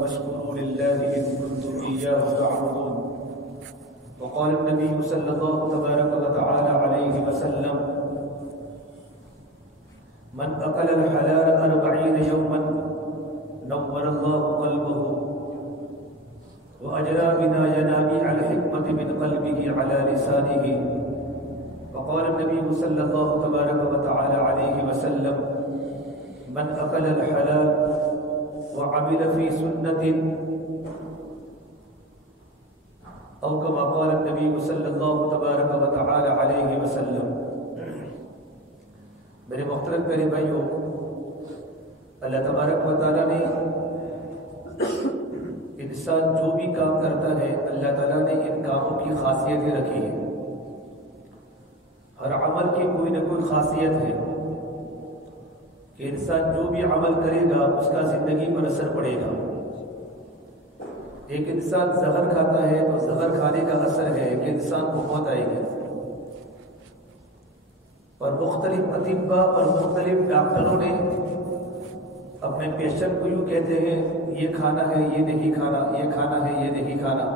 واشكروا لله إن كنتم إياه تعبدون. وقال النبي صلى الله تبارك وتعالى عليه وسلم: من أكل الحلال 40 يوما نور الله قلبه وأجرى بنا ينابيع الحكمة من قلبه على لسانه. وقال النبي صلى الله تبارك وتعالى عليه وسلم: من أكل الحلال وعمل في سنة أو كما قال النبي صلى الله تبارك وتعالى عليه وسلم. میرے محترم پیارے بھائیوں، اللہ تبارک و تعالیٰ نے انسان جو بھی کام کرتا ہے اللہ تعالیٰ نے ان کاموں کی خاصیتیں رکھی ہیں. ہر عمل کی کوئی نہ کوئی خاصیت ہے کہ انسان جو بھی عمل کرے گا اس کا زندگی پر اثر پڑے گا. ایک انسان زہر کھاتا ہے تو زہر کھانے کا اثر ہے کہ انسان کو موت آئے گی. اور مختلف اطباء اور مختلف ڈاکٹروں نے اپنے پیشنٹ کو یوں کہتے ہیں یہ کھانا ہے یہ نہیں کھانا، یہ کھانا ہے یہ نہیں کھانا.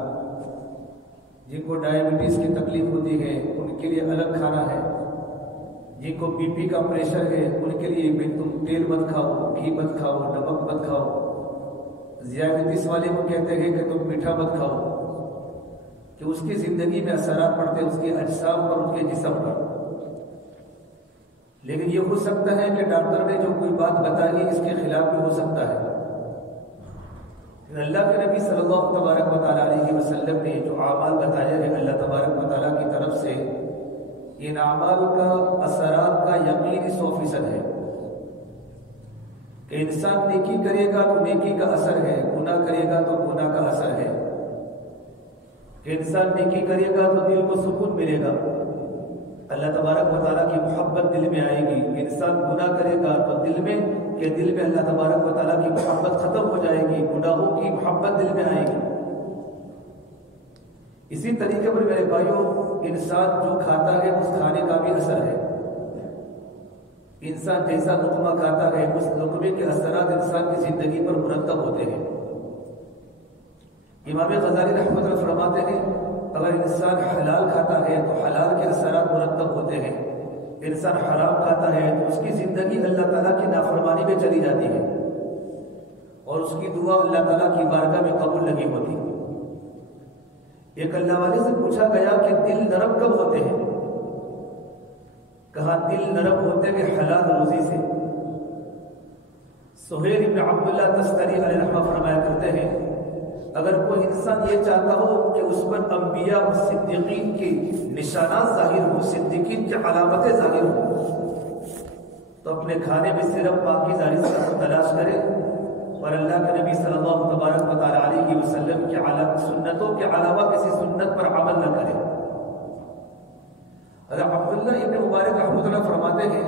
جن کو ڈائبٹیز کی تکلیف ہوتی ہے ان کے لیے الگ کھانا ہے. جن کو بی پی کا پریشر ہے ان کے لیے تم تیل مت کھاؤ، گھی مت کھاؤ، نمک مت کھاؤ. ذیابیطس والے کو کہتے ہیں کہ تم میٹھا مت کھاؤ، کہ اس کی زندگی میں اثرات پڑتے ہیں اس کے اجسام پر، اس کے جسم پر. لیکن یہ ہو سکتا ہے کہ ڈاکٹر نے جو کوئی بات بتائی اس کے خلاف بھی ہو سکتا ہے. اللہ کے نبی صلی اللہ تبارک و تعالیٰ علیہ وسلم نے جو اعمال بتایا ہے اللہ تبارک و تعالیٰ کی طرف سے، ان اعمال کا اثرات کا یقین 100% ہے کہ انسان نیکی کرے گا تو نیکی کا اثر ہے، گناہ کرے گا تو گناہ کا اثر ہے. کہ انسان نیکی کرے گا تو دل کو سکون ملے گا، اللہ تبارک و تعالیٰ کی محبت دل میں آئے گی. انسان گناہ کرے گا تو دل میں اللہ تبارک و تعالیٰ کی محبت ختم ہو جائے گی، گناہوں کی محبت دل میں آئے گی. اسی طریقے پر میرے بھائیوں، انسان جو کھاتا ہے اس کھانے کا بھی اثر ہے. انسان جیسا لقمہ کھاتا ہے اس لقمے کے اثرات انسان کی زندگی پر مرتب ہوتے ہیں. امام غزالی رحمۃ اللہ فرماتے ہیں اگر انسان حلال کھاتا ہے تو حلال کے اثرات مرتب ہوتے ہیں. انسان حرام کھاتا ہے تو اس کی زندگی اللہ تعالیٰ کی نافرمانی میں چلی جاتی ہے اور اس کی دعا اللہ تعالیٰ کی بارگاہ میں قبول نہیں ہوتی. ایک اللہ والے سے پوچھا گیا کہ دل نرم کب ہوتے ہیں؟ کہا دل نرم ہوتے ہیں حلال روزی سے. سہیل بن عبداللہ تستری علیہ رحمہ فرمایا کرتے ہیں اگر کوئی انسان یہ چاہتا ہو کہ اس پر انبیاء و صدیقین کی نشانات ظاہر ہوں، صدیقین کی علامتیں ظاہر ہوں، تو اپنے کھانے میں صرف پاکیزہ رزق کو تلاش کرے اور اللہ کے نبی صلی اللہ تبارک و تعالیٰ علیہ وسلم کی سنتوں کے علاوہ کسی سنت پر عمل نہ کرے. حضرت عبداللہ ابن مبارک رحمۃ اللہ فرماتے ہیں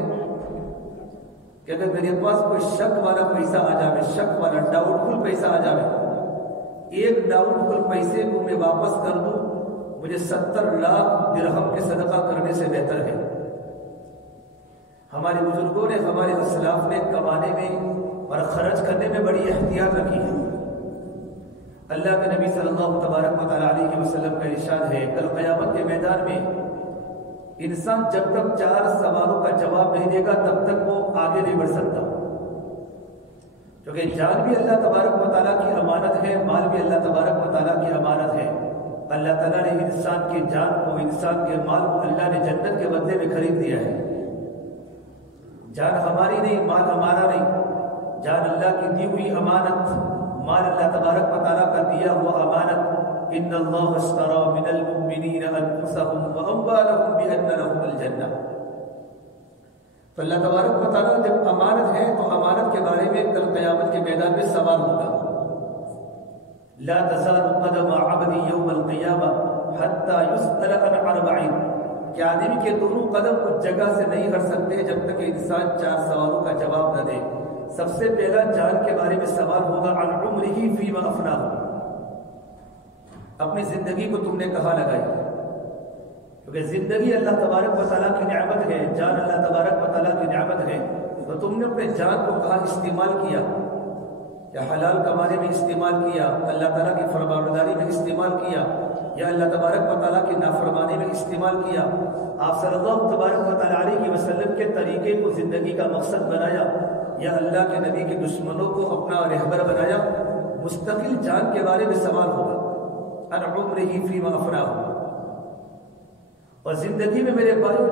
کہ اگر میرے پاس کوئی شک والا پیسہ آ جائے، شک والا ڈاؤٹ فل پیسہ آ جائے، ایک ڈاؤٹ فل پیسے کو میں واپس کر دوں، مجھے 70 لاکھ درہم کے صدقہ کرنے سے بہتر ہے. ہمارے بزرگوں نے، ہمارے اسلاف نے کمانے میں اور خرچ کرنے میں بڑی احتیاط رکھی ہے. اللہ کے نبی صلی اللہ تبارک و تعالیٰ علیہ وسلم کا ارشاد ہے کل قیامت کے میدان میں انسان جب تک 4 سوالوں کا جواب نہیں دے گا تب تک وہ آگے نہیں بڑھ سکتا. کیونکہ جان بھی اللہ تبارک و تعالیٰ کی امانت ہے، مال بھی اللہ تبارک و تعالیٰ کی امانت ہے. اللہ تعالیٰ نے انسان کی جان کو، انسان کے مال کو اللہ نے جنت کے بدلے میں خرید دیا ہے. جان ہماری نہیں، مال ہمارا نہیں. جان اللہ کی دی ہوئی امانت، مال اللہ تبارک و تعالیٰ کا دیا ہوا امانت. ان اللہ اشتری من المؤمنین انفسهم واموالهم بان لهم الجنہ. تو اللہ تبارک و تعالیٰ جب امانت ہے تو امانت کے بارے میں کل قیامت کے میدان میں سوال ہوگا. لا تزال قدم عبد یوم القیامہ حتی یسأل عن 40. کہ آدمی کے دونوں قدم اس جگہ سے نہیں ہٹ سکتے جب تک کہ انسان 4 سوالوں کا جواب نہ دے. سب سے پہلا جان کے بارے میں سوال ہوگا عن عمرہ فیما افناہ. اپنی زندگی کو تم نے کہاں لگائی؟ کیونکہ زندگی اللہ تبارک و تعالیٰ کی نعمت ہے، جان اللہ تبارک و تعالیٰ کی نعمت ہے. تو تم نے اپنے جان کو کہاں استعمال کیا؟ یا حلال کمانے میں استعمال کیا، اللہ تعالیٰ کی فرمانبرداری میں استعمال کیا، یا اللہ تبارک و تعالیٰ کی نافرمانی میں استعمال کیا، آپ صلی اللہ تبارک و تعالیٰ علیہ وسلم کے طریقے کو زندگی کا مقصد بنایا، یا اللہ کے نبی کے دشمنوں کو اپنا رہبر بنایا، مستقل جان کے بارے میں سوال ہوگا، ان عمرہ فیما افناہ۔ اور زندگی میں میرے بھائیو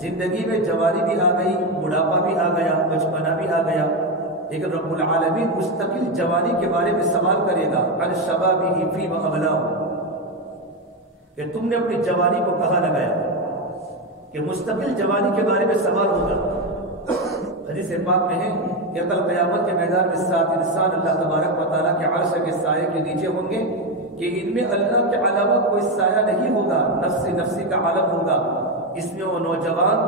زندگی میں جوانی بھی آ گئی، بڑھاپا بھی آ گیا، بچپنا بھی آ گیا، لیکن رب العالمین مستقل جوانی کے بارے میں سوال کرے گا، عن شبابہ فیما ابلاہ، کہ تم نے اپنی جوانی کو کہاں لگایا، کہ مستقل جوانی کے بارے میں سوال ہوگا۔ حدیث پاک میں ہے کہ کل قیامت کے میدان میں 7 انسان اللہ تبارک و تعالیٰ کے عرش کے سائے کے نیچے ہوں گے کہ ان میں اللہ کے علاوہ کوئی سایہ نہیں ہوگا، نفسی کا عالم ہوگا۔ اس میں وہ نوجوان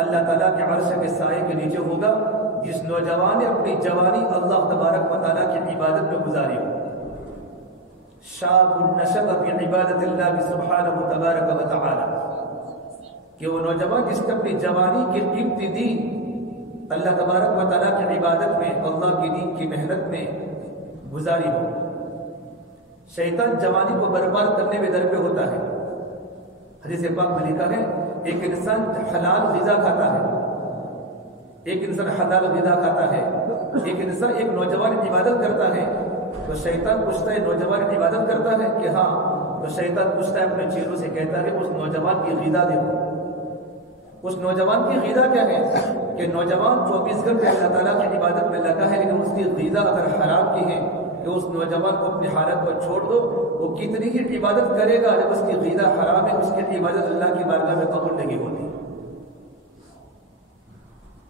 اللہ تعالیٰ کے عرش کے سائے کے نیچے ہوگا جس نوجوان نے اپنی جوانی اللہ تبارک و تعالیٰ کی عبادت میں گزاری ہو۔ شاب نشأ فی عبادت اللہ سبحانہ تبارک و تعالی، کہ وہ نوجوان جس نے اپنی جوانی کی قیمتی دین اللہ تبارک و تعالیٰ کی عبادت میں، اللہ کی دین کی محنت میں گزاری ہو۔ شیطان جوانی کو برباد کرنے میں در پہ ہوتا ہے۔ حدیث پاک میں لکھا ہے ایک انسان حلال غذا کھاتا ہے، ایک نوجوان عبادت کرتا ہے، تو شیطان پوچھتا ہے نوجوان عبادت کرتا ہے کہ ہاں، تو شیطان پوچھتا ہے اپنے چیلوں سے، کہتا ہے اس نوجوان کی غذا دیکھو۔ اس نوجوان کی غذا کیا ہے کہ نوجوان 24 گھنٹے اللہ تعالیٰ کی عبادت میں لگا ہے، لیکن اس کی غذا اگر حرام کی ہے تو اس نوجوان کو اپنی حالت پر چھوڑ دو، وہ کتنی ہی عبادت کرے گا، جب اس کی غذا حرام ہے اس کی عبادت اللہ کی بارگاہ میں قبول نہیں ہوتی۔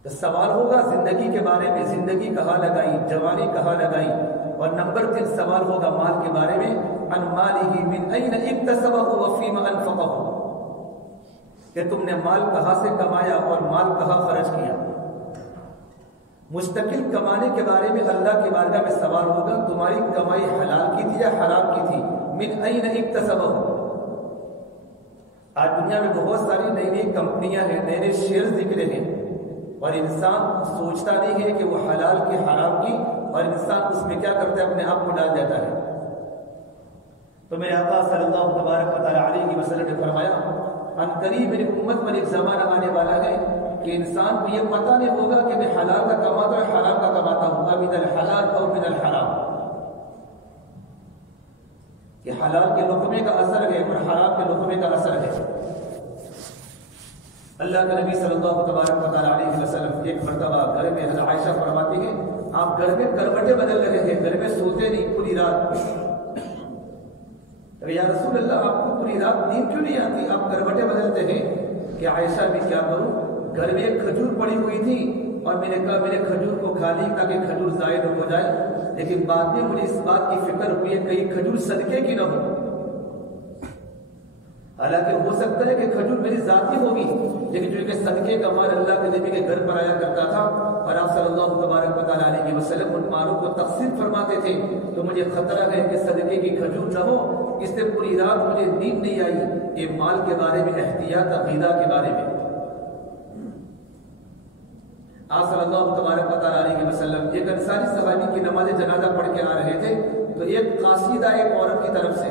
تو سوال ہوگا زندگی کے بارے میں، زندگی کہاں لگائی، جوانی کہاں لگائی، اور نمبر 3 سوال ہوگا مال کے بارے میں، عن مالہ من این اکتسبہ وفیما انفقہ، کہ تم نے مال کہاں سے کمایا اور مال کہاں خرچ کیا۔ مستقل کمانے کے بارے میں اللہ کی بارگاہ میں سوال ہوگا، تمہاری کمائی حلال کی تھی یا حرام کی تھی، من این اکتسبہ۔ آج دنیا میں بہت ساری نئی نئی کمپنیاں ہیں، نئے نئے شیئرز نکلے ہیں، اور انسان سوچتا نہیں ہے کہ وہ حلال کی حرام کی، اور انسان اس میں کیا کرتا ہے، اپنے آپ کو ڈال دیتا ہے۔ تو میرے آقا صلی اللہ تبارک و تعالیٰ علیہ وسلم نے فرمایا ان قریب میری امت پر ایک زمانہ آنے والا ہے کہ انسان کو یہ پتہ نہیں ہوگا کہ میں حلال کا کماتا ہوں حرام کا کماتا ہوں، من الحلال اور من الحرام، کہ حلال کے لقمے کا اثر ہے اور حرام کے لقمے کا اثر ہے۔ اللہ کے نبی صلی اللہ تبارک و تعالیٰ علیہ وسلم ایک مرتبہ گھر میں، حضرت عائشہ فرماتی ہیں آپ گھر میں کروٹیں بدل رہے ہیں، گھر میں سوتے نہیں پوری رات۔ یا رسول اللہ آپ کو پوری رات نیند کیوں نہیں آتی، آپ کروٹیں بدلتے ہیں؟ کہ عائشہ بھی کیا کروں، گھر میں ایک کھجور پڑی ہوئی تھی اور میں نے کہا میرے کھجور کو کھا لی تاکہ کھجور ضائع نہ ہو جائے، لیکن بعد میں مجھے اس بات کی فکر ہوئی ہے کہیں کھجور صدقے کی نہ ہو، حالانکہ ہو سکتا ہے کہ کھجور میری ذاتی ہوگی، لیکن جو کہ صدقے کا مال اللہ کے نبی کے گھر پر آیا کرتا تھا اور آپ صلی اللہ تبارک و تعالیٰ علیہ وسلم ان مالوں کو تقسیم فرماتے تھے، تو مجھے خطرہ ہے کہ صدقے کی کھجور نہ ہو، اس سے پوری رات مجھے نیند نہیں آئی۔ یہ مال کے بارے میں احتیاط، عقیدہ کے بارے میں۔ آپ صلی اللہ تبارک و تعالیٰ علیہ وسلم ایک انصاری صحابی کی نماز جنازہ پڑھ کے آ رہے تھے، تو ایک قاصدہ ایک عورت کی طرف سے،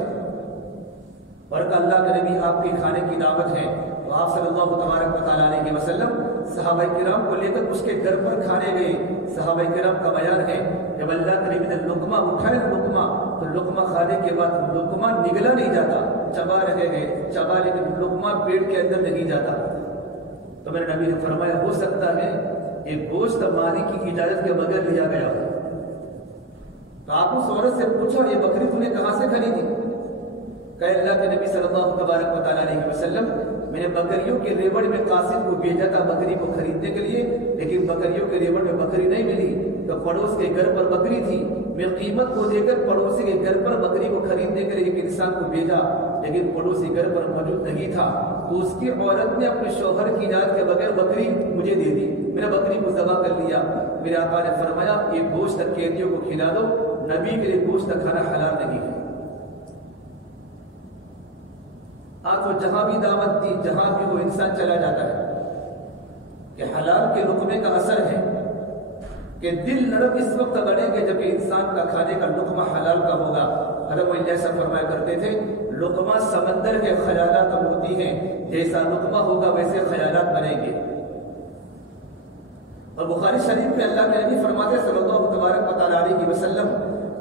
اور کہ اللہ کے نبی آپ کی کھانے کی دعوت ہے، تو آپ صلی اللہ تبارک و تعالیٰ علیہ وسلم صحابہ کرام کو لے کر اس کے گھر پر کھانے گئے۔ صحابہ کرام کا بیان ہے جب اللہ کے نبی نے لقمہ اٹھائے، لقمہ تو لقمہ کھانے کے بعد لقمہ نگلا نہیں جاتا، چبا رہے گئے، چبا لیکن لقمہ پیٹ کے اندر نہیں جاتا۔ تو میرے نبی نے فرمایا ہو سکتا ہے یہ گوشت مالک کی اجازت کے بغیر لیا گیا ہو۔ تو آپ اس عورت سے پوچھا یہ بکری تم نے کہاں سے خریدی؟ کہ اللہ کے نبی صلی اللہ تبارک و تعالیٰ علیہ وسلم میں نے بکریوں کے ریوڑ میں قاصد کو بھیجا تھا بکری کو خریدنے کے لیے، لیکن بکریوں کے ریوڑ میں بکری نہیں ملی، تو پڑوس کے گھر پر بکری تھی، میں قیمت کو دے کر پڑوسی کے گھر پر بکری کو خریدنے کے لیے ایک انسان کو بھیجا، لیکن پڑوسی گھر پر موجود نہیں تھا، تو اس کی عورت نے اپنے شوہر کی اجازت کے بغیر بکری مجھے دے دی، میں نے بکری کو ذبح کر لیا۔ میرے آقا نے فرمایا یہ گوشت قیدیوں کو کھلا دو، نبی کے لیے گوشت کھانا حلال نہیں ہے۔ آج وہ جہاں بھی دعوت دی، جہاں بھی وہ انسان چلا جاتا ہے کہ حلال کے لقمے کا اثر ہے کہ دل نرم اس وقت بڑھے گے جب انسان کا کھانے کا لقمہ حلال کا ہوگا۔ حضرت علی ایسا فرمایا کرتے تھے لقمہ سمندر کے خیالات موتی ہیں، جیسا لقمہ ہوگا ویسے خیالات بنیں گے۔ اور بخاری شریف میں اللہ کے نبی فرماتے صلی اللہ تبارک و تعالی علیہ وسلم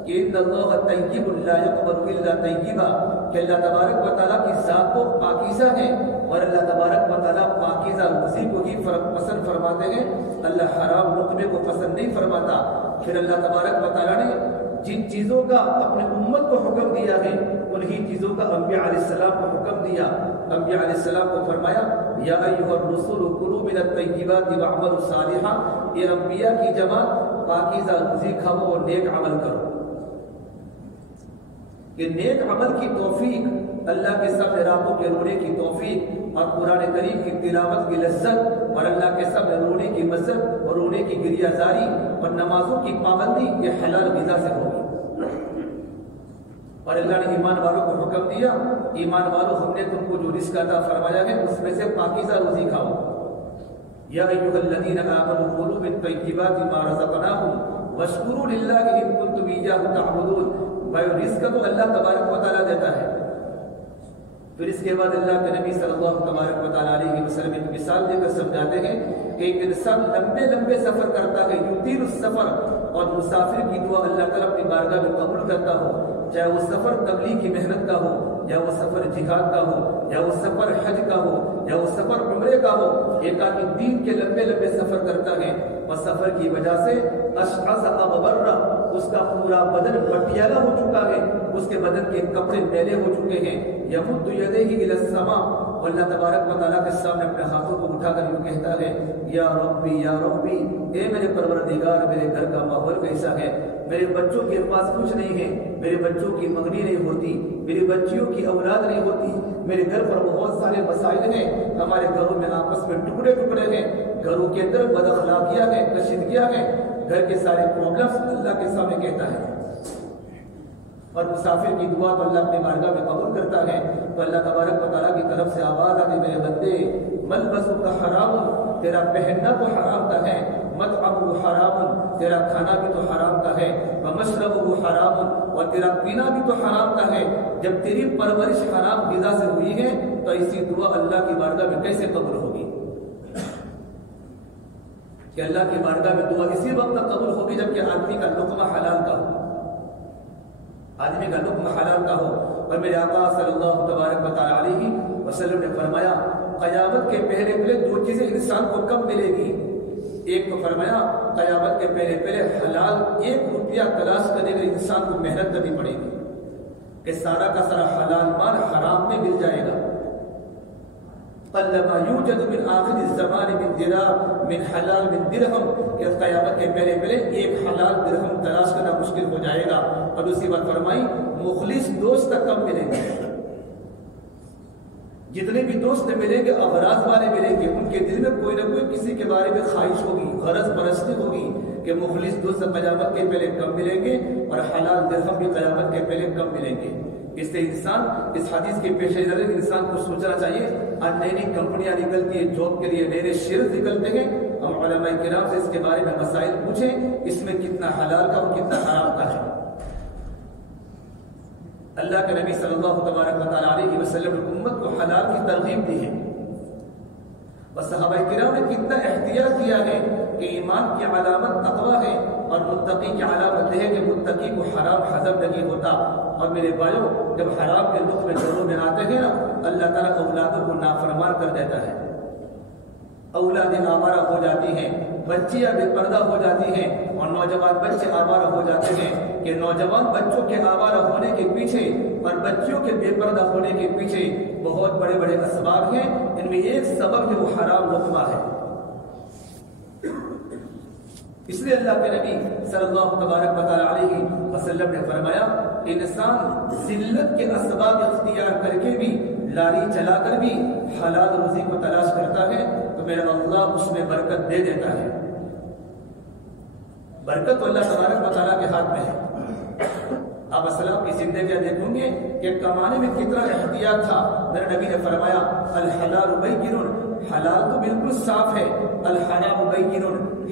کہ ان اللہ طیب لا یقبل الا طیبا، کہ اللہ تبارک و تعالیٰ کی ذات تو پاکیزہ ہے اور اللہ تبارک و تعالیٰ پاکیزہ روزی کو ہی پسند فرماتے ہیں، اللہ حرام لقمے کو پسند نہیں فرماتا۔ پھر اللہ تبارک و تعالیٰ نے جن چیزوں کا اپنے امت کو حکم دیا ہے انہی چیزوں کا انبیاء علیہ السلام کو حکم دیا۔ انبیاء علیہ السلام کو فرمایا یا ایھا الرسول کلوا من الطیبات واعملوا صالحا، یہ انبیاء کی جماعت پاکیزہ روزی کھاؤ اور نیک عمل کرو۔ کہ نیک عمل کی توفیق، اللہ کے سامنے راتوں کے رونے کی توفیق اور قرآن کریم کی تلاوت کی لذت اور اللہ کے سامنے رونے کی مزت اور رونے کی گریہ زاری اور نمازوں کی پابندی یہ حلال غذا سے ہوگی۔ اور اللہ نے ایمان والوں کو حکم دیا ایمان والوں ہم نے تم کو جو رزق عطا فرمایا ہے اس میں سے پاکیزہ روزی کھاؤ۔ یا ایھا الذین آمنوا کلوا من طیبات ما رزقناکم واشکروا للہ ان کنتم ایاہ تعبدون۔ بھائی رزق تو اللہ تبارک و تعالیٰ دیتا ہے۔ پھر اس کے بعد اللہ کے نبی صلی اللہ تبارک و تعالیٰ علیہ وسلم ایک مثال دے کر سمجھاتے ہیں کہ ایک انسان لمبے لمبے سفر کرتا ہے یطیل السفر، اور مسافر کی دعا اللہ تعالیٰ اپنی بارگاہ میں قبول کرتا ہو، چاہے وہ سفر تبلیغ کی محنت کا ہو یا وہ سفر جہاد کا ہو یا وہ سفر حج کا ہو یا وہ سفر عمرے کا ہو۔ ایک آدمی دین کے لمبے لمبے سفر کرتا ہے اور سفر کی وجہ سے اشعث اغبر، اس کا پورا بدن پٹیالہ ہو چکا ہے، اس کے بدن کے کپڑے میلے ہو چکے ہیں۔ یمد یدیہ الی السماء، اور اللہ تبارک و تعالیٰ کے سامنے اپنے ہاتھوں کو اٹھا کر یوں کہتا ہے یا ربی اے میرے پروردگار میرے گھر کا ماحول کیسا ہے، میرے بچوں کے پاس کچھ نہیں ہے، میرے بچوں کی منگنی نہیں ہوتی، میری بچیوں کی اولاد نہیں ہوتی، میرے گھر پر بہت سارے مسائل ہیں، ہمارے گھروں میں آپس میں ٹکڑے ٹکڑے ہیں، گھروں کے اندر بد اخلاقیاں ہیں، کشیدگیاں ہیں، گھر کے سارے پرابلمس اللہ کے سامنے کہتا ہے۔ اور مسافر کی دعا تو اللہ اپنے بارگاہ میں قبول کرتا ہے، تو اللہ تبارک و تعالیٰ کی طرف سے آواز آتی میرے بندے ملبسک حرام، تیرا پہننا تو حرام کا ہے، مطعمہ حرام، تیرا کھانا بھی تو حرام کا ہے، ومشربہ حرام، اور تیرا پینا بھی تو حرام کا ہے۔ جب تیری پرورش حرام غذا سے ہوئی ہے تو ایسی دعا اللہ کی بارگاہ میں کیسے قبول ہوگی؟ کہ اللہ کی بارگاہ میں دعا اسی وقت تک قبول ہوگی جب کہ آدمی کا لقمہ حلال کا ہو، آدمی کا لقمہ حلال کا ہو۔ اور میرے آقا صلی اللہ تبارک و تعالی علیہ وسلم نے فرمایا قیامت کے پہلے پہلے دو چیزیں انسان کو کم ملے گی۔ ایک تو فرمایا قیامت کے پہلے پہلے حلال 1 روپیہ تلاش کرنے کے لیے انسان کو محنت کرنی پڑے گی کہ سارا کا سارا حلال مال حرام میں مل جائے گا۔ قلما یوجد من آخر الزمان من درار من حلال من درہم، کہ قیامت کے پہلے پہلے 1 حلال درہم تلاش کرنا مشکل ہو جائے گا۔ اور دوسری بات فرمائی مخلص دوست تک کم ملیں گے، جتنے بھی دوست ملیں گے اغراض والے ملیں گے، ان کے دل میں کوئی نہ کوئی کسی کے بارے میں خواہش ہوگی، غرض پرستی ہوگی کہ مخلص دوست قیامت کے پہلے کم ملیں گے اور حلال درہم بھی قیامت کے پہلے کم ملیں گے۔ اس سے انسان اس حدیث کے پیش نظر انسان کو سوچنا چاہیے، آج نئی نئی کمپنیاں نکلتی ہیں جاب کے لیے، نئے نئے شیئر نکلتے ہیں، ہم علماء کرام سے اس کے بارے میں مسائل پوچھیں اس میں کتنا حلال کا اور کتنا حرام کا ہے۔ اللہ کے نبی صلی اللہ تبارک و تعالی علیہ وسلم نے امت کو حلال کی ترغیب دی ہے، اور صحابہ کرام نے کتنا احتیاط کیا ہے کہ ایمان کی علامت تقویٰ ہے اور متقی کی علامت ہے کہ متقی کو حرام ہضم نہیں ہوتا۔ اور میرے بھائیوں جب حرام کے لقمے گھروں میں آتے ہیں نا اللہ تعالیٰ اولادوں کو نافرمان کر دیتا ہے، اولادیں آوارہ ہو جاتی ہیں، بچیاں بے پردہ ہو جاتی ہیں، اور نوجوان بچے آوارہ ہو جاتے ہیں کہ نوجوان بچوں کے آوارہ ہونے کے پیچھے اور بچیوں کے بے پردہ ہونے کے پیچھے بہت بڑے بڑے اسباب ہیں، ان میں ایک سبب ہے وہ حرام لقمہ ہے۔ اس لیے اللہ کے نبی صلی اللہ تبارک و تعالی علیہ وسلم نے فرمایا انسان ذلت کے اسباب اختیار کر کے بھی لاری چلا کر بھی حلال روزی کو تلاش کرتا ہے تو میرا اللہ اس میں برکت دے دیتا ہے۔ برکت تو اللہ تبارک و تعالیٰ کے ہاتھ میں ہے۔ آپ اسلام کی زندگیاں دیکھیں گے کہ کمانے میں کتنا احتیاط تھا۔ میرے نبی نے فرمایا الحلال بین، حلال تو بالکل صاف ہے، الحرام بین،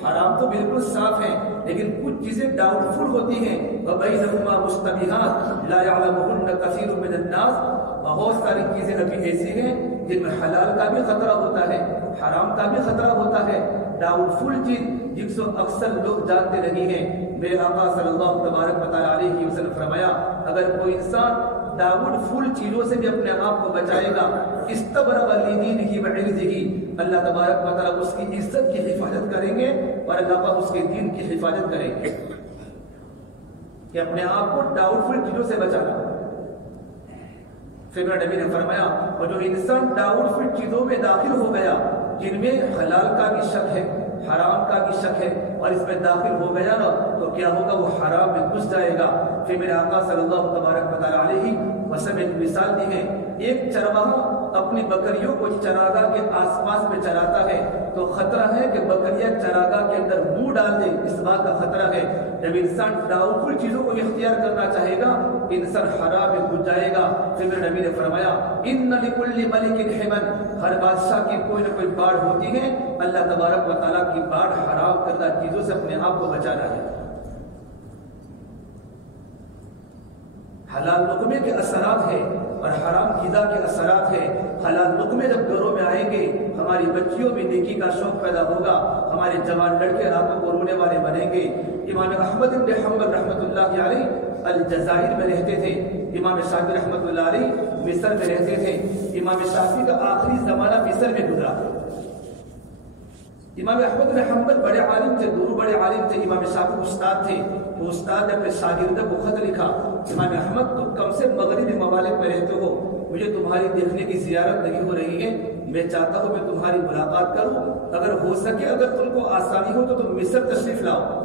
حرام تو بالکل صاف ہے، لیکن کچھ چیزیں ڈاؤٹ فل ہوتی ہیں وَبَيْنَهُمَا مُشْتَبِهَاتٌ لَا يَعْلَمُهُنَّ كَثِيرٌ مِّنَ النَّاسِ بہت ساری چیزیں ابھی ایسی ہیں جن میں حلال کا بھی خطرہ ہوتا ہے حرام کا بھی خطرہ ہوتا ہے ڈاؤٹ فل چیز جس کو اکثر لوگ جانتے نہیں ہیں میرے آقا صلی اللہ تبارک و تعالیٰ علیہ وسلم فرمایا اگر کوئی انسان ڈاؤٹ فل چیزوں سے بھی اپنے آپ کو بچائے گا استبرأ لدینہ وعرضہ اللہ تبارک و تعالیٰ اس کی عزت کی حفاظت کریں گے اور اللہ پاک اس کے دین کی حفاظت کریں گے کہ اپنے آپ کو ڈاؤٹ فل چیزوں سے بچانا پھر نبی نے فرمایا اور جو انسان ڈاؤٹ فل چیزوں میں داخل ہو گیا جن میں حلال کا بھی شک ہے حرام کا بھی شک ہے اور اس میں داخل ہو گیا نا تو کیا ہوگا وہ حرام میں گھس جائے گا پھر میرے آقا صلی اللہ تبارک و تعالیٰ علیہ وسلم ایک مثال دی ہے ایک چرواہا اپنی بکریوں کو چراگاہ کے آس پاس میں چراتا ہے تو خطرہ ہے کہ بکریاں چراگاہ کے اندر منہ ڈال دے اس بات کا خطرہ ہے جب انسان ڈاؤٹ فل چیزوں کو اختیار کرنا چاہے گا انسان حرام میں گھس جائے گا پھر میرے نبی نے فرمایا ان لکل ملک حمن ہر بادشاہ کی کوئی نہ کوئی باڑ ہوتی ہے اللہ تبارک و تعالیٰ کی باڑ حرام کردہ چیزوں سے اپنے آپ کو بچانا ہے حلال لقمے کے اثرات ہیں اور حرام غذا کے اثرات ہیں حلال لقمے جب گھروں میں آئیں گے ہماری بچیوں میں نیکی کا شوق پیدا ہوگا ہمارے جوان لڑکے راتوں کو رونے والے بنیں گے امام احمد بن حنبل رحمۃ اللہ علیہ الجزائر میں رہتے تھے امام شافعی رحمۃ اللہ علیہ مصر میں رہتے تھے امام شافعی کا آخری زمانہ مصر میں گزرا امام احمد بن حنبل بڑے عالم تھے دونوں بڑے عالم تھے امام شافعی استاد تھے تو استاد نے اپنے شاگردوں کو خط لکھا امام احمد تم کم سے مغربی ممالک میں رہتے ہو مجھے تمہاری دیکھنے کی زیارت نہیں ہو رہی ہے میں چاہتا ہوں میں تمہاری ملاقات کروں اگر ہو سکے اگر تم کو آسانی ہو تو تم مصر تشریف لاؤ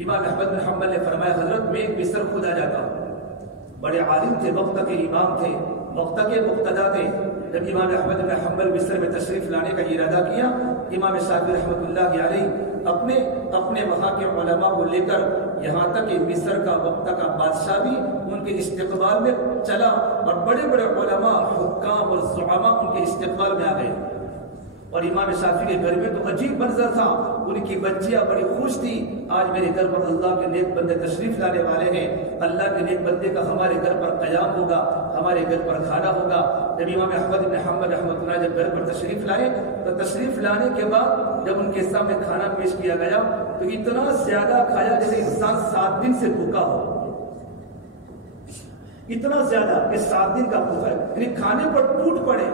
امام احمد بن حنبل نے فرمایا حضرت میں مصر خود آ جاتا ہوں بڑے عالم تھے وقت کے امام تھے وقت کے مقتدا تھے جب امام احمد بن حنبل مصر میں تشریف لانے کا ارادہ کیا امام شافعی رحمۃ اللہ علیہ اپنے وہاں کے علماء کو لے کر یہاں تک کہ مصر کا وقت کا بادشاہ بھی ان کے استقبال میں چلا اور بڑے بڑے علماء حکام اور زعماء ان کے استقبال میں آ گئے اور امام شافعی کے گھر میں تو عجیب منظر تھا ان کی بچیاں بڑی خوش تھی آج میرے گھر پر اللہ کے نیک بندے تشریف لانے والے ہیں اللہ کے نیک بندے کا ہمارے گھر پر قیام ہوگا ہمارے گھر پر کھانا ہوگا جب امام احمد بن حنبل رحمۃ اللہ جب گھر پر تشریف لائے تو تشریف لانے کے بعد جب ان کے سامنے کھانا پیش کیا گیا تو اتنا زیادہ کھایا جیسے انسان 7 دن سے بھوکا ہو اتنا زیادہ کہ 7 دن کا بھوکا ہے یعنی کھانے پر ٹوٹ پڑے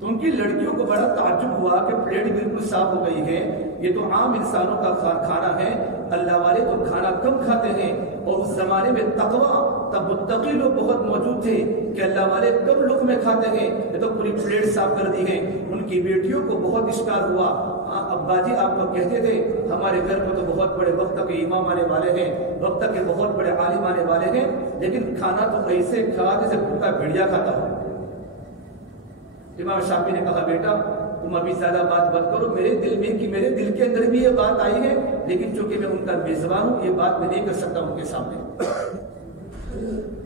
تو ان کی لڑکیوں کو بڑا تعجب ہوا کہ پلیٹ بالکل صاف ہو گئی ہے یہ تو عام انسانوں کا کھانا ہے اللہ والے تو کھانا کم کھاتے ہیں اور اس زمانے میں تقویٰ تب متقی لوگ بہت موجود تھے کہ اللہ والے کم لقمے کھاتے ہیں یہ تو پوری پلیٹ صاف کر دی ہے ان کی بیٹیوں کو بہت اشکال ہوا ابا جی آپ کو کہتے تھے ہمارے گھر میں تو بہت بڑے وقت کے امام آنے والے ہیں وقت کے بہت بڑے عالم آنے والے ہیں لیکن کھانا تو ایسے کھا جیسے بھوکا بھیڑیا کھاتا ہو امام شافعی نے کہا بیٹا تم ابھی زیادہ بات مت کرو میرے دل میں کہ میرے دل کے اندر بھی یہ بات آئی ہے لیکن چونکہ میں ان کا میزبان ہوں یہ بات میں نہیں کر سکتا ان کے سامنے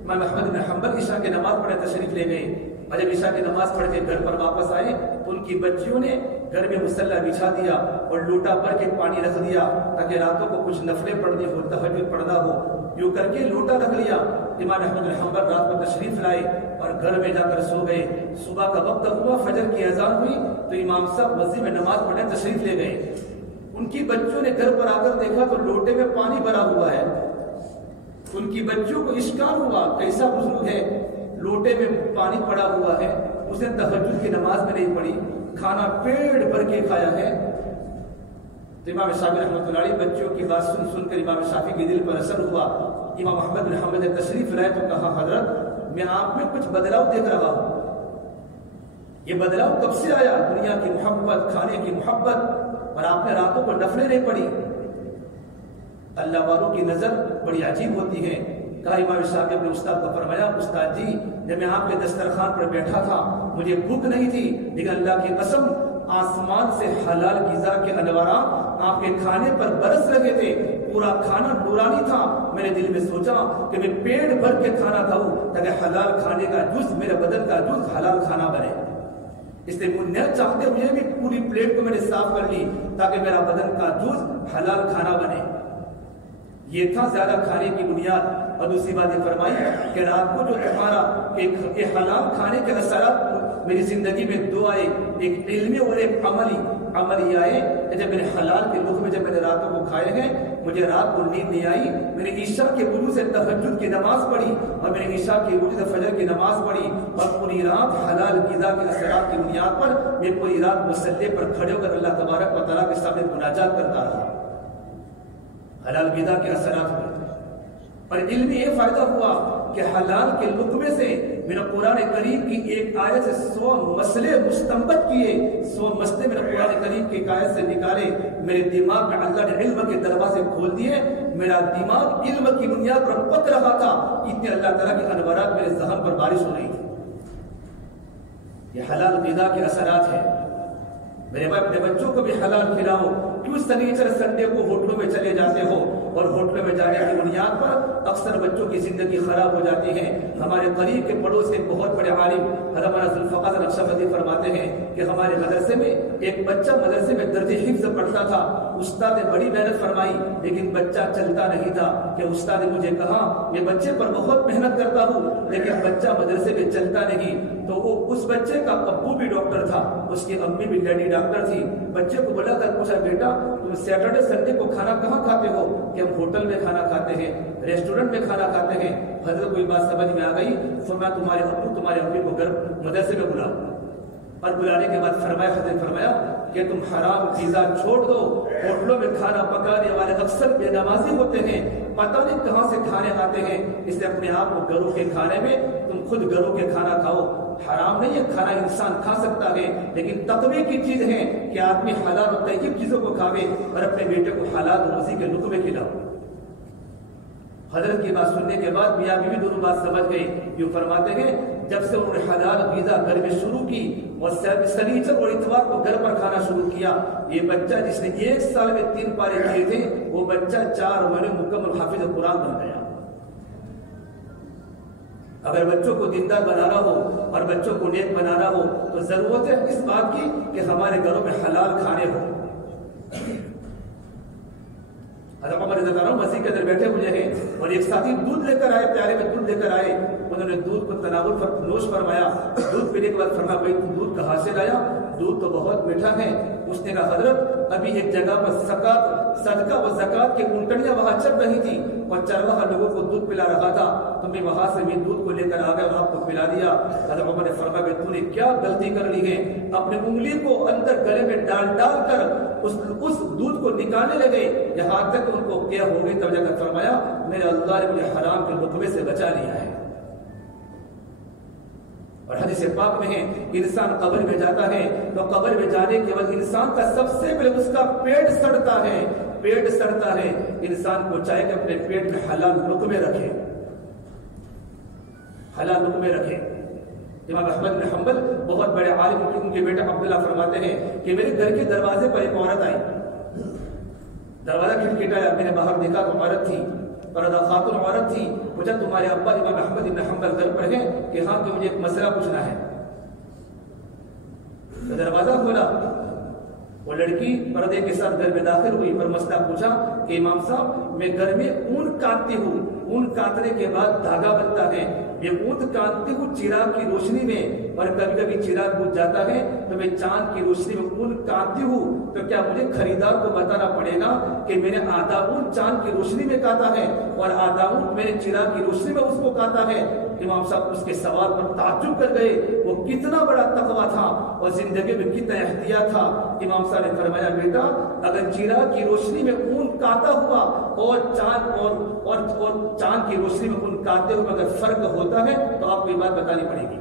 امام احمد بن حنبل عشاء کی نماز پڑھے تشریف لے گئے اور جب عشاء کی نماز پڑھ کے گھر پر واپس آئے تو ان کی بچیوں نے گھر میں مصلی بچھا دیا اور لوٹا بھر کے پانی رکھ دیا تاکہ راتوں کو کچھ نفلیں پڑھنی ہو تہجد پڑھنا ہو یوں کر کے لوٹا رکھ لیا امام احمد بن حنبل رات کو تشریف لائے اور گھر میں جا کر سو گئے صبح کا وقت ہوا فجر کی اذان ہوئی تو امام صاحب مسجد میں نماز پڑھنے تشریف لے گئے ان کی بچوں نے گھر پر آ کر دیکھا تو لوٹے میں پانی بھرا ہوا ہے ان کی بچوں کو اشکال ہوا کیسا بزرگ ہے لوٹے میں پانی پڑا ہوا ہے اس نے تہجد کی نماز میں نہیں پڑھی کھانا پیٹ بھر کے کھایا ہے تو امام شافعی رحمۃ اللہ علیہ بچوں کی بات سن کر امام شافعی کے دل پر اثر ہوا امام احمد بن حنبل نے تشریف لائے تو کہا حضرت میں آپ میں کچھ بدلاؤ دیکھ رہا ہوں یہ بدلاؤ کب سے آیا دنیا کی محبت کھانے کی محبت اور آپ نے راتوں کو نفلیں نہیں پڑھی اللہ والوں کی نظر بڑی عجیب ہوتی ہے کہا امام شافعی اپنے استاد کو فرمایا استاد جی جب میں آپ کے دسترخوان پر بیٹھا تھا مجھے بھوک نہیں تھی لیکن اللہ کی قسم آسمان سے حلال غذا کے انوارات آپ کے کھانے پر برس رہے تھے پورا کھانا نورانی تھا میں نے دل میں سوچا کہ میں پیٹ بھر کے کھانا کھاؤں تاکہ حلال کھانے کا جز میرے بدن کا جز حلال کھانا بنے اس لیے نہ چاہتے ہوئے بھی پوری پلیٹ کو میں نے صاف کر لی تاکہ میرا بدن کا جز حلال کھانا بنے. یہ تھا زیادہ کھانے کی بنیاد. اور دوسری بات یہ فرمائی کہ رات کو جو تمہارا ایک حلال کھانے کے اثرات میری زندگی میں دو آئے, ایک علمی اور ایک عملی آئے. جب میرے حلال کے لقمے جب میں نے راتوں کو کھائے ہیں, مجھے رات کو نیند نہیں آئی. میں نے عشاء کے وضو سے تہجد کی نماز پڑھی اور میں نے عشاء کے وضو سے فجر کی نماز پڑھی اور پوری رات حلال غذا کے اثرات کی بنیاد پر میں پوری رات مصلی پر کھڑے ہو کر اللہ تبارک و تعالیٰ کے سامنے مناجات کرتا رہا. حلال غذا کے اثرات ہوئے. اور علم یہ فائدہ ہوا کہ حلال کے لقمے سے میرا قرآن کریم کی ایک آیت سے 100 مسئلے مستنبط کیے. 100 مسئلے میرا قرآن کریم کی ایک آیت سے نکالے. میرے دماغ میں اللہ نے علم کے دروازے کھول دیے. میرا دماغ علم کی بنیاد پر پک رہا تھا. اتنے اللہ تعالیٰ کے انوارات میرے ذہن پر بارش ہو رہی تھی. یہ حلال غذا کے اثرات ہیں. میرے بھائی اپنے بچوں کو بھی حلال کھلاؤ. کیوں سنیچر سنڈے کو ہوٹلوں میں چلے جاتے ہو اور ہوٹلوں میں جانے کی بنیاد پر اکثر بچوں کی زندگی خراب ہو جاتی ہے. ہمارے قریب کے پڑوس کے بہت بڑے عالم علامہ ذوالفقار نقشبندی فرماتے ہیں کہ ہمارے مدرسے میں ایک بچہ مدرسے میں درجہ حفظ پڑھتا تھا. استاد نے بڑی محنت فرمائی لیکن بچہ چلتا نہیں تھا. کہ استاد نے مجھے کہا میں بچے پر بہت محنت کرتا ہوں لیکن بچہ مدرسے میں چلتا نہیں. تو وہ اس بچے کا ابو بھی ڈاکٹر تھا, اس کی امی بھی لیڈی ڈاکٹر تھی. بچے کو بلا کر پوچھا بیٹا تم سیٹرڈے سنڈے کو کھانا کہاں کھاتے ہو؟ کہ ہم ہوٹل میں کھانا کھاتے ہیں, ریسٹورنٹ میں کھانا کھاتے ہیں. حضرت کو یہ بات سمجھ میں آ گئی. فرمایا تمہارے ابو تمہارے امی کو گھر مدرسے میں بلاؤ. اور بلانے کے بعد فرمایا حضرت فرمایا کہ تم حرام غذا چھوڑ دو. ہوٹلوں میں کھانا پکانے والے اکثر بے نمازی ہوتے ہیں, پتہ نہیں کہاں سے کھانے آتے ہیں. اس لیے اپنے آپ کو گھروں کے کھانے میں تم خود گھروں کے کھانا کھاؤ. حرام نہیں ہے, کھانا انسان کھا سکتا ہے لیکن تقوی کی چیز ہے کہ آدمی حلال اور طیب چیزوں کو کھاوے اور اپنے بیٹے کو حلال روزی کے لقمے کھلاؤ. حضرت کی بات سننے کے بعد میاں بیوی دونوں بات سمجھ گئے. یوں فرماتے ہیں جب سے انہوں نے حلال غذا گھر میں شروع کی اور سنیچر اور اتوار کو گھر پر کھانا شروع کیا, یہ بچہ جس نے 1 سال میں 3 پارے کیے تھے وہ بچہ 4 مہینے مکمل حافظ قرآن بن گیا. اگر بچوں کو دیندار بنانا ہو اور بچوں کو نیک بنانا ہو تو ضرورت ہے اس بات کی کہ ہمارے گھروں میں حلال کھانے ہو. حضرت عمر رضی اللہ عنہ مسجد کے اندر بیٹھے ہوئے ہیں اور ایک ساتھی دودھ لے کر آئے, پیالے میں دودھ لے کر آئے. انہوں نے دودھ کو تناول پر نوش فرمایا. دودھ پینے کے بعد فرمایا بھائی تم دودھ کہاں سے لایا؟ دودھ تو بہت میٹھا ہے. اس نے کہا حضرت ابھی ایک جگہ پر صدقہ و زکات کی اونٹنیاں وہاں چل رہی تھی اور چرواہا لوگوں کو دودھ پلا رہا تھا تو میں وہاں سے بھی دودھ کو لے کر آ گیا اور آپ کو پلا دیا. حضرت عمر نے فرمایا کہ تو نے کیا غلطی کر لی ہے؟ اپنے انگلی کو اندر گلے میں ڈال کر اس دودھ کو نکالنے لگے یہاں تک ان کو کیا ہو گئی. تب جا کر فرمایا میرے اللہ نے مجھے حرام کے لقمے سے بچا لیا ہے. اور حدیث پاک میں ہے انسان قبر میں جاتا ہے تو قبر میں جانے کے بعد انسان کا سب سے پہلے اس کا پیٹ سڑتا ہے. انسان کو چاہے کہ اپنے پیٹ میں حلال لقمے رکھے. امام احمد بن حنبل بہت بڑے عالم, ان کے بیٹے عبداللہ فرماتے ہیں کہ میرے گھر کے دروازے پر ایک عورت آئی. دروازہ کھٹکھٹایا, میں نے باہر دیکھا تو عورت تھی, پردہ خاتون عورت تھی. پوچھا تمہارے ابا امام احمد بن حنبل گھر پر ہیں؟ کہ ہاں, کہ مجھے ایک مسئلہ پوچھنا ہے. تو دروازہ کھولا, وہ لڑکی پردے کے ساتھ گھر میں داخل ہوئی پر مسئلہ پوچھا کہ امام صاحب میں گھر میں اون کاٹتی ہوں, اون کاٹنے کے بعد دھاگا بنتا ہے, میں اون کاٹتی ہوں چراغ کی روشنی میں اور کبھی کبھی چراغ بجھ جاتا ہے تو میں چاند کی روشنی میں اون کاٹتی ہوں. تو کیا مجھے خریدار کو بتانا پڑے گا کہ میں نے آدھا اون چاند کی روشنی میں کاٹا ہے اور آدھا اون میں نے چراغ کی روشنی میں اس کو کاٹا ہے؟ امام صاحب اس کے سوال پر تعجب کر گئے. وہ کتنا بڑا تقویٰ تھا اور زندگی میں کتنا احتیاط تھا. امام صاحب نے فرمایا بیٹا اگر چراغ کی روشنی میں اون کاٹا ہوا اور چاند کی روشنی میں اون کاٹتے ہوئے اگر فرق ہوتا ہے تو آپ کو یہ بات بتانی پڑے گی.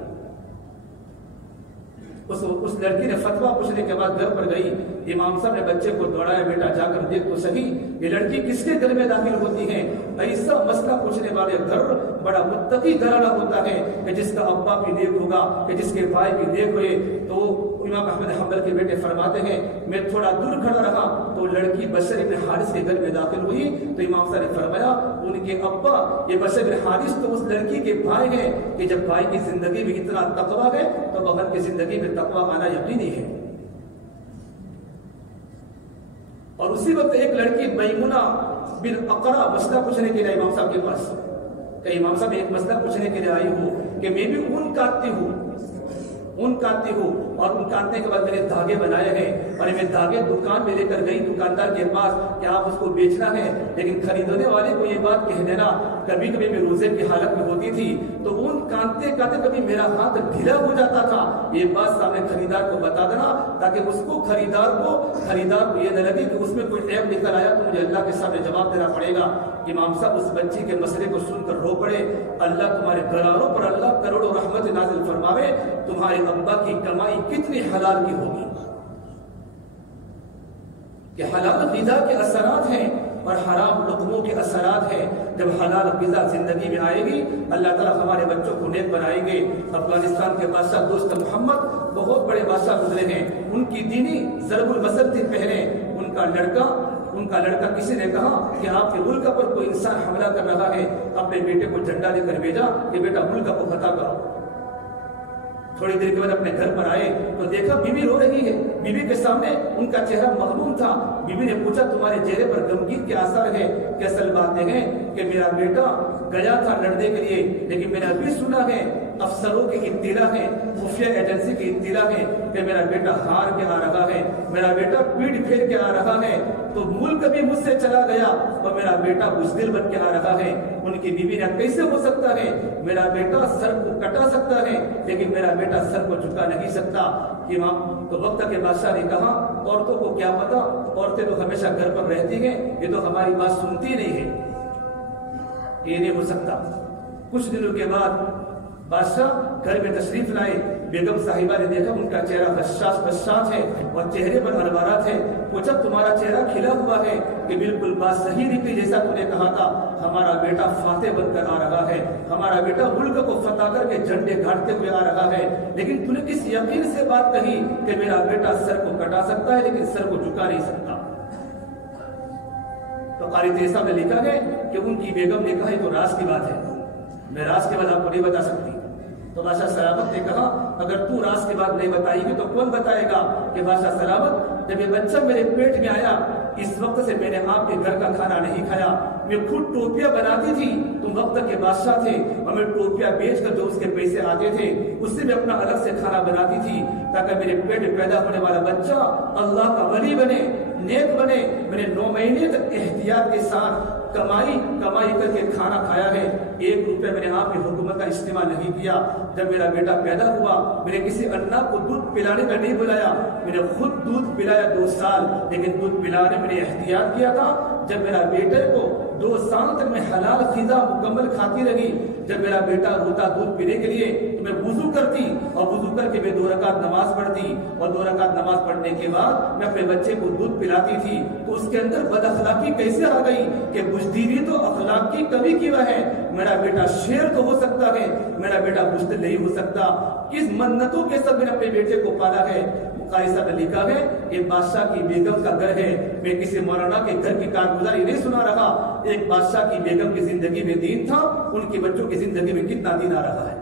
اس لڑکی نے فتویٰ پوچھنے کے بعد گھر پر گئی. امام صاحب نے بچے کو دوڑایا, بیٹا جا کر دیکھ تو صحیح یہ لڑکی کس کے گھر میں داخل ہوتی ہے. ایسا مسئلہ پوچھنے والے گھر بڑا متقی گھرانہ ہوتا ہے کہ جس کا ابا بھی نیک ہوگا, کہ جس کے بھائی بھی نیک ہوئے. تو امام احمد حنبل کے بیٹے فرماتے ہیں میں تھوڑا دور کھڑا رہا تو لڑکی بشر بن حارث کے گھر میں داخل ہوئی. تو امام صاحب نے فرمایا ان کے ابا یہ بشر بن حارث تو اس لڑکی کے بھائی ہیں کہ جب بھائی کی زندگی میں اتنا تقویٰ ہے تو بہن کی زندگی میں تقویٰ آنا یقینی ہے. اور اسی وقت ایک لڑکی میمونہ بن اقرا مسئلہ پوچھنے کے لیے امام صاحب کے پاس کہ امام صاحب ایک مسئلہ پوچھنے کے لیے آئی ہوں کہ میں بھی اون کاٹتی ہوں اور ان کاٹنے کے بعد میں نے دھاگے بنائے ہیں اور میں دھاگے دکان میں لے کر گئی دکاندار کے پاس کہ آپ اس کو بیچنا ہے، لیکن خریدنے والے کو یہ بات کہہ دینا کبھی کبھی میں روزے کی حالت میں ہوتی تھی تو اون کاٹتے کبھی میرا ہاتھ ڈھیلا ہو جاتا تھا، یہ بات سامنے خریدار کو بتا دینا تاکہ اس کو خریدار کو یہ نہ لگے کہ اس میں کوئی عیب نکل آیا تو مجھے اللہ کے سامنے جواب دینا پڑے گا۔ امام صاحب اس بچی کے مسئلے کو سن کر رو پڑے، اللہ تمہارے گھرانوں پر اللہ کروڑوں رحمت نازل فرماوے، تمہارے ابا کی کمائی کتنی حلال کی ہوگی کہ حلال غذا کے اثرات ہیں اور حرام لقموں کے اثرات ہیں۔ جب حلال غذا زندگی میں آئے گی اللہ تعالیٰ ہمارے بچوں کو نیک بنائیں گے۔ افغانستان کے بادشاہ دوست محمد بہت بڑے بادشاہ گزرے ہیں، ان کی دینی ضرب المثل تھی پہلے، ان کا لڑکا کسی نے کہا کہ آپ کے ملک پر کوئی انسان حملہ کر رہا ہے، اپنے بیٹے کو جھنڈا لے کر بھیجا کہ بیٹا ملک کو فتح کرو۔ تھوڑی دیر کے بعد اپنے گھر پر آئے تو دیکھا بیوی رو رہی ہے، بیوی کے سامنے ان کا چہرہ مغموم تھا۔ بیوی نے پوچھا تمہارے چہرے پر غمگین کے آثار ہے کہ اصل بات یہ ہے کہ میرا بیٹا گیا تھا لڑنے کے لیے، لیکن میں نے ابھی سنا ہے افسروں کی اطلاع ہے، خفیہ ایجنسی کی اطلاع ہے کہ میرا بیٹا ہار کے آ رہا ہے، میرا بیٹا پیٹ پھیر کے آ رہا ہے، تو ملک بھی مجھ سے چلا گیا اور میرا بیٹا بزدل بن کے آ رہا ہے۔ ان کی بیوی نے کیسے ہو سکتا ہے، میرا بیٹا سر کو کٹا سکتا ہے لیکن میرا بیٹا سر کو جھکا نہیں سکتا۔ امام تو وقت کے بادشاہ نے کہا عورتوں کو کیا پتا، عورتیں تو ہمیشہ گھر پر رہتی ہیں، یہ تو ہماری بات سنتی نہیں ہے، یہ نہیں ہو سکتا۔ کچھ دنوں کے بعد بادشاہ گھر میں تشریف لائے، بیگم صاحبہ نے دیکھا ان کا چہرہ بشاش ہے اور چہرے پر انوارات ہے۔ پوچھا تمہارا چہرہ کھلا ہوا ہے کہ بالکل بات صحیح نکلی جیسا تو نے کہا تھا، ہمارا بیٹا فاتح بن کر آ رہا ہے، ہمارا بیٹا ملک کو فتح کر کے جھنڈے گاڑتے ہوئے آ رہا ہے، لیکن تو نے کس یقین سے بات کہی کہ میرا بیٹا سر کو کٹا سکتا ہے لیکن سر کو جھکا نہیں سکتا؟ تو قاری تیسا میں لکھا ہے کہ ان کی بیگم نے کہا یہ تو راز کی بات ہے، میں راز کے بعد آپ کو نہیں بتا سکتی۔ تو بادشاہ سلامت نے کہا اگر تو راز کی بات نہیں بتائی گی تو کون بتائے گا؟ کہ بادشاہ سلامت جب یہ بچہ میرے پیٹ میں آیا اس وقت سے میں نے آپ کے گھر کا کھانا نہیں کھایا، میں خود ٹوپیاں بناتی تھی، تم وقت کے بادشاہ تھے اور میں ٹوپیاں بیچ کر جو اس کے پیسے آتے تھے اس سے میں اپنا الگ سے کھانا بناتی تھی تاکہ میرے پیٹ میں پیدا ہونے والا بچہ اللہ کا ولی بنے، نیک بنے۔ میں نے 9 مہینے تک احتیاط کے ساتھ کمائی کر کے کھانا کھایا ہے، 1 روپے میں نے آپ کی حکومت کا استعمال نہیں کیا۔ جب میرا بیٹا پیدا ہوا میں نے کسی انا کو دودھ پلانے کا نہیں بلایا، میں نے خود دودھ پلایا 2 سال، لیکن دودھ پلانے میں نے احتیاط کیا تھا۔ جب میرا بیٹے کو 2 سال تک میں حلال غذا مکمل کھاتی رہی، جب میرا بیٹا روتا دودھ پینے کے لیے تو میں وضو کرتی اور وضو کر کے میں 2 رکعت نماز پڑھتی اور 2 رکعت نماز پڑھنے کے بعد میں اپنے بچے کو دودھ پلاتی تھی۔ تو اس کے اندر بد اخلاقی کیسے آ گئی کہ بزدلی تو اخلاق کی کمی کی وجہ ہے، میرا بیٹا شیر تو ہو سکتا ہے میرا بیٹا بزدل نہیں ہو سکتا۔ کس منتوں کے ساتھ میں نے اپنے بیٹے کو پالا ہے۔ قاری صاحب نے لکھا ہے یہ بادشاہ کی بیگم کا گھر ہے، میں کسی مولانا کے گھر کی کارگزاری نہیں سنا رہا، ایک بادشاہ کی بیگم کی زندگی میں دین تھا، ان کے بچوں کی زندگی میں کتنا دین آ رہا ہے۔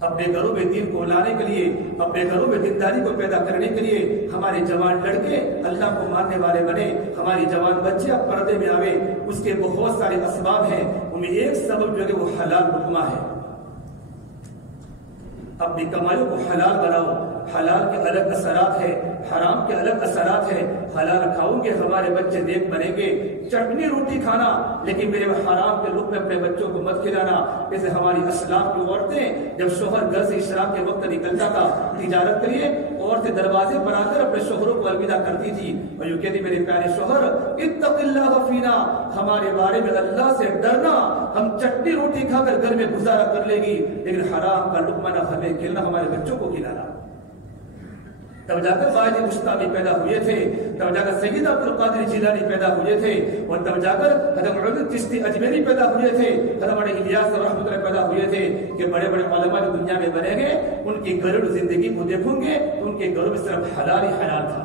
اپنے گھروں میں دین کو لانے کے لیے، اپنے گھروں میں دینداری کو پیدا کرنے کے لیے ہمارے جوان لڑکے اللہ کو ماننے والے بنے، ہماری جوان بچے اب پردے میں آوے۔ اس کے بہت سارے اسباب ہیں، ان میں ایک سبب جو ہے وہ حلال لقمہ ہے۔ اپنی کمائیوں کو حلال بناؤ، حلال کے الگ اثرات ہیں، حرام کے الگ اثرات ہیں۔ حلال کھاؤ گے ہمارے بچے نیک بنیں گے۔ چٹنی روٹی کھانا لیکن میرے حرام کے لقمے اپنے بچوں کو مت کھلانا۔ جیسے ہماری اسلاف کی عورتیں جب شوہر گھر سے اشراق کے وقت نکلتا تھا تجارت کے لیے، عورتیں دروازے پر آ کر اپنے شوہروں کو الوداع کرتی تھی اور یوں کہتی میرے پیارے شوہر اتق اللہ فینا، ہمارے بارے میں اللہ سے ڈرنا، ہم چٹنی روٹی کھا کر گھر میں گزارا کر لے گی لیکن حرام کا لقمہ نہ ہمیں کھلانا، ہمارے بچوں کو کھلانا۔ تب جا کر واحد مشتاقی پیدا ہوئے تھے، تب جا کر سید عبد القادر جیلانی پیدا ہوئے تھے، اور تب جا کر حضرت عبد چشتی اجمیری پیدا ہوئے تھے، حضرت الیاس رحمۃ اللہ پیدا ہوئے تھے کہ بڑے بڑے علماء جو دنیا میں بنے گے ان کی گھریلو زندگی کو دیکھیں گے تو ان کے گھروں میں صرف حلال ہی حلال تھا۔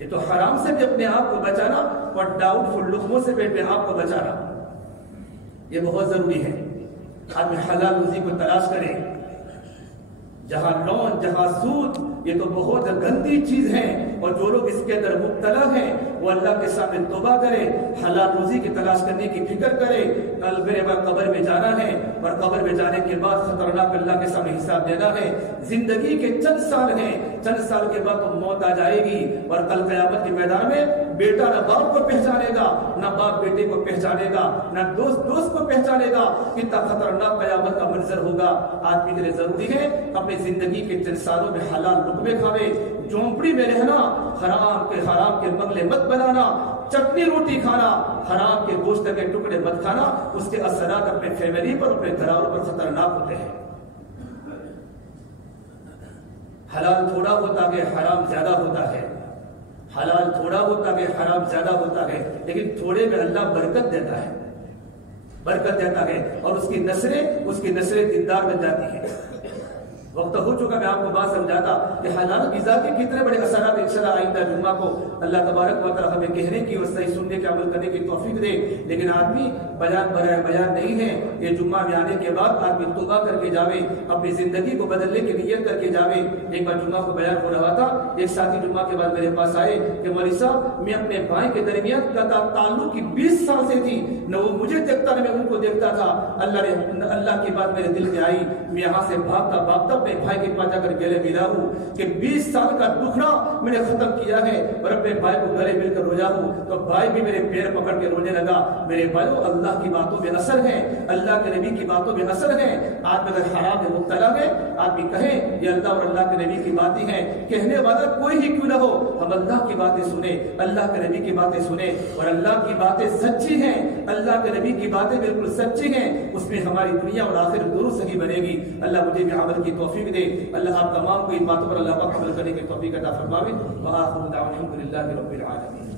یہ تو حرام سے بھی اپنے آپ کو بچانا اور ڈاؤٹ فل لقموں سے بھی اپنے آپ کو بچانا یہ بہت ضروری ہے۔ آدمی حلال روزی کو تلاش کرے، جہاں لون، جہاں سود، یہ تو بہت گندی چیز ہے، اور جو لوگ اس کے اندر مبتلا ہیں وہ اللہ کے سامنے توبہ کرے، حلال روزی کی تلاش کرنے کی فکر کرے. کل میرے بعد قبر میں جانا ہے، اور قبر میں جانے کے بعد خطرناک اللہ کے سامنے حساب دینا ہے. زندگی کے چند سال ہیں، چند سال کے بعد تو موت آ جائے گی، اور کل قیامت کے میدان میں بیٹا نہ باپ کو پہچانے گا، نہ باپ بیٹے کو پہچانے گا، نہ دوست دوست کو پہچانے گا. کتنا خطرناک قیامت کا منظر ہوگا. آدمی کے لیے ضروری ہے اپنی زندگی کے چند سالوں میں حلال لقمے کھاوے، جھونپڑی میں رہنا، حرام کے بنگلے مت بنانا، چٹنی روٹی کھانا، حرام کے گوشت کے ٹکڑے مت کھانا. اس کے اثرات اپنے فیملی پر، اپنے گھروں پر خطرناک ہوتے ہیں. حلال تھوڑا ہوتا کہ حرام زیادہ ہوتا ہے، حلال تھوڑا ہوتا کہ حرام زیادہ ہوتا ہے، لیکن تھوڑے میں اللہ برکت دیتا ہے، برکت دیتا ہے، اور اس کی نسلیں دیندار بن جاتی ہیں. وقت ہو چکا، میں آپ کو بات سمجھاتا کہ حلال غذا کے کتنے بڑے اثرات انشاءاللہ آئندہ جمعہ کو اللہ تبارک و تعالی ہمیں کہنے کی اور صحیح سننے کے عمل کرنے کی توفیق دے. لیکن آدمی بیان نہیں ہے. یہ جمعہ میں آنے کے بعد آدمی توبہ کر کے جاوے، اپنی زندگی کو بدلنے کی نیت کر کے جاوے. ایک بار جمعہ کو بیان ہو رہا تھا، ایک ساتھی جمعہ کے بعد میرے پاس آئے کہ مولوی صاحب میں اپنے بھائی کے درمیان کا تعلق کی 20 سال سے تھی، نہ وہ مجھے دیکھتا نہ میں ان کو دیکھتا تھا. اللہ کی بات میرے دل میں آئی، میں یہاں سے بھاگتا اپنے بھائی کے پاس جا کر گلے ملا ہوں کہ 20 سال کا دکھڑا میں نے ختم کیا ہے، اور اپنے بھائی کو گلے مل کر رویا ہوں. تو بھائی بھی میرے پیر پکڑ کے رونے لگا. میرے بھائیو، اللہ کی باتوں میں اثر ہے، اللہ کے نبی کی باتوں میں اثر ہے. آدمی اگر حرام میں مبتلا ہے، آدمی کہے یہ اللہ اور اللہ کے نبی کی باتیں ہیں، کہنے والا کوئی ہی کیوں نہ ہو، ہم اللہ کی باتیں سنیں، اللہ کے نبی کی باتیں سنیں، اور اللہ کی باتیں سچی ہیں، اللہ کے نبی کی باتیں بالکل سچی ہیں. اس میں ہماری دنیا اور آخرت دونوں صحیح بنے گی. اللہ مجھے بھی عمل کی توفیق دے. اللہ آپ تمام کو ان باتوں پر اللہ پاک عمل کرنے کی توفیق عطا فرمائے. وآخر دعوانا الحمد للہ رب العالمین.